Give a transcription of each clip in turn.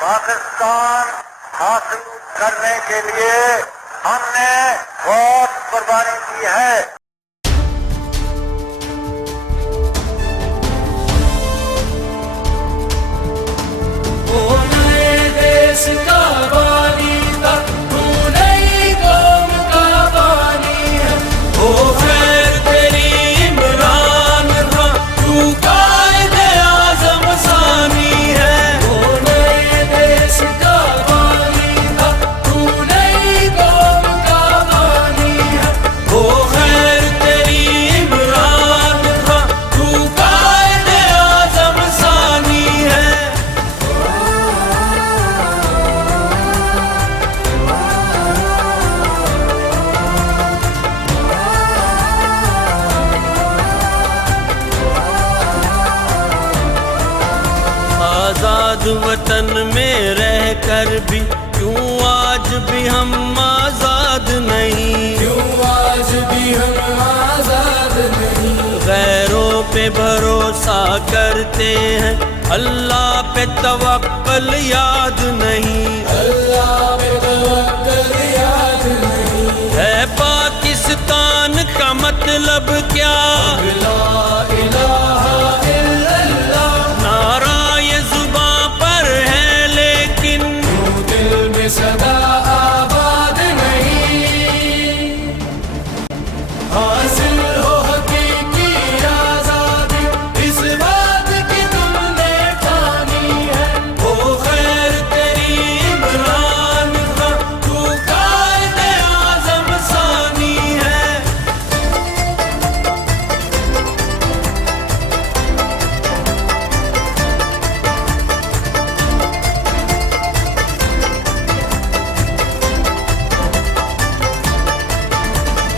پاکستان حاصل کرنے کے لیے ہم نے بہت قربانی کی ہے۔ آزاد وطن میں رہ کر بھی کیوں آج بھی ہم آزاد نہیں، کیوں آج بھی ہم آزاد نہیں؟ غیروں پہ بھروسہ کرتے ہیں، اللہ پہ توکل یاد نہیں، اللہ پہ توکل یاد نہیں۔ ہے پاکستان کا مطلب کیا؟ لا الہ الا اللہ، نعرہ یہ زباں پر ہے لیکن دل میں صدا آباد نہیں۔ حاصل ہو حقیقی آزادی، اس بات کی تم نے ٹھانی ہے۔ وہ خیر تیری عمران خان، تو قائد اعظم ثانی ہے۔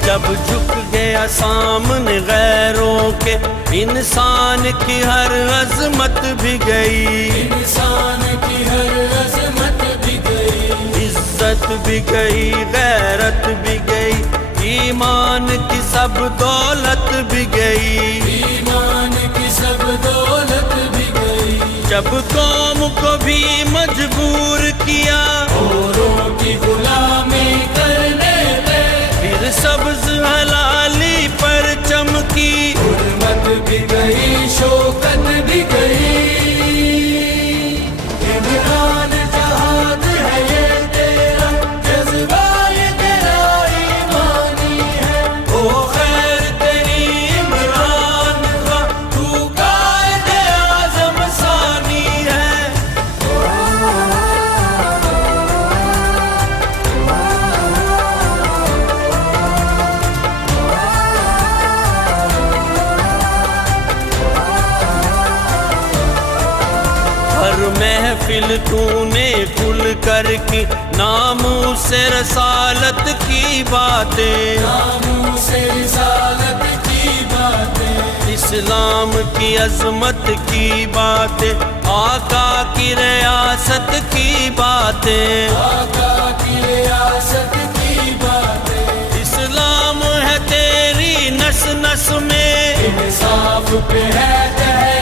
جب جھک گیا سامنے غیروں کے، انسان کی ہر عظمت بھی گئی، انسان کی ہر عظمت بھی گئی، عزت بھی گئی، غیرت بھی گئی، ایمان کی سب دولت بھی گئی۔ ایمان کی سب دولت بھی گئی۔ جب قوم کو بھی مجبور کیا، اوروں کی غلامی کرنے پہ، پھر سبز ہلالی پر چمکی، حرمت بھی گئی، شوکت بھی گئی۔ عمران جہاد ہے یہ تیرا جذبہ، یہ تیرا ایمانی ہے۔ او خیر تیری عمران خان، تو قائد اعظم ثانی ہے۔ ہر محفل تو نے کھل کر کی ناموس رسالت کی باتیں، ناموس رسالت کی باتیں، اسلام کی عظمت کی باتیں، آقا کی ریاست کی باتیں، آقا کی ریاست کی باتیں۔ اسلام ہے تیری نس نس میں، انصاف پہ ہے تحریک